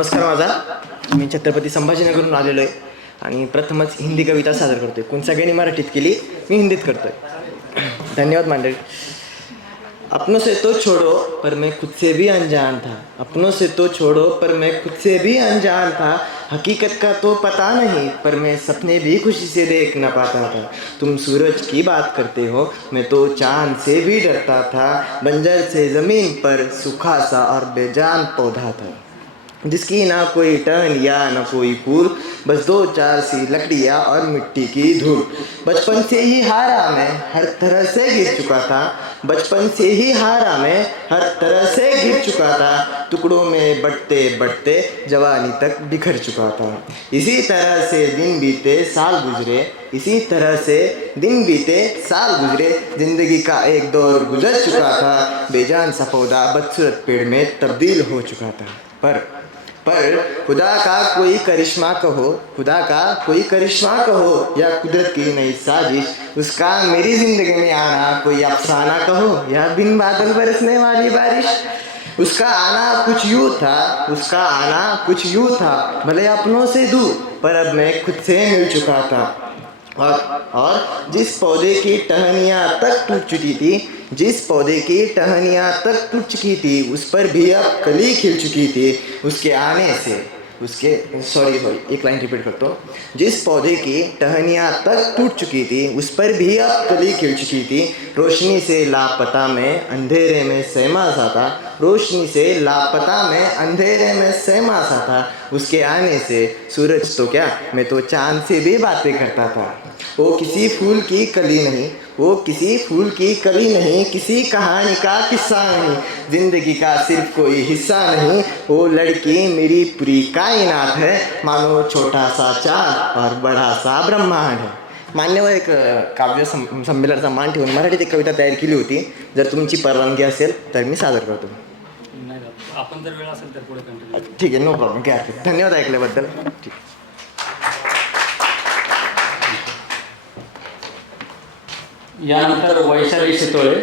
नमस्कार माझा. मी छत्रपती संभाजीनगरहून आलेलो आहे आणि प्रथमच हिंदी कविता सादर करतोय. कोण सगळ्यांनी मराठीत केली, मी हिंदीत करतोय. धन्यवाद मंडळी. अपनों से तो छोड़ो पर मैं खुद से भी अनजान था. अपनों से तो छोड़ो पर मैं खुद से भी अनजान था. हकीकत का तो पता नहीं पर मैं सपने भी खुशी से देख न पाता था. तुम सूरज की बात करते हो, मैं तो चांद से भी डरता था. बंजर से ज़मीन पर सूखा सा और बेजान पौधा था, जिसकी ना कोई टहनिया ना कोई फूल, बस दो चार सी लकड़ियाँ और मिट्टी की धूल. बचपन से ही हारा मैं हर तरह से गिर चुका था. बचपन से ही हारा मैं हर तरह से गिर चुका था. टुकड़ों में बढ़ते बढ़ते जवानी तक बिखर चुका था. इसी तरह से दिन बीते साल गुजरे. इसी तरह से दिन बीते साल गुजरे. जिंदगी का एक दौर गुजर चुका था. बेजान सा पौधा बदसूरत पेड़ में तब्दील हो चुका था. पर खुदा का कोई करिश्मा कहो, खुदा का कोई करिश्मा कहो या कुदरत की नई साजिश, उसका मेरी ज़िंदगी में आना कोई अफसाना कहो या बिन बादल बरसने वाली बारिश. उसका आना कुछ यूँ था, उसका आना कुछ यूँ था, भले अपनों से दूर पर अब मैं खुद से मिल चुका था. और जिस पौधे की टहनियाँ तक टूट चुकी थी, जिस पौधे की टहनियाँ तक टूट चुकी थी, उस पर भी अब कली खिल चुकी थी. उसके आने से उसके सॉरी एक लाइन रिपीट करता हूँ. जिस पौधे की टहनियाँ तक टूट चुकी थी, उस पर भी अब कली खिल चुकी थी. रोशनी से लापता में अंधेरे में सहमा सा था. रोशनी से लापता में अंधेरे में सहमा सा था. उसके आने से सूरज तो क्या, मैं तो चांद से भी बातें करता था. वो किसी फूल की कली नहीं, वो किसी फूल की कली नहीं, किसी कहानी का किस्सा नहीं, जिंदगी का सिर्फ कोई हिस्सा नहीं. वो लड़की मेरी पूरी कायनात है, मानो छोटा सा चाँद और बड़ा सा ब्रह्मांड है. मान्यवर एक काव्य संमेलनाचा मान ठेवून मराठीत एक कविता तयार केली होती. जर तुमची परवानगी असेल तर मी सादर करतो. आपण जर वेळ असेल तर पुढे कंटिन्यू. ठीक आहे, नो प्रॉब्लेम, काय हरकत. धन्यवाद ऐकल्याबद्दल. ठीक. यानंतर वैशाली शितोळे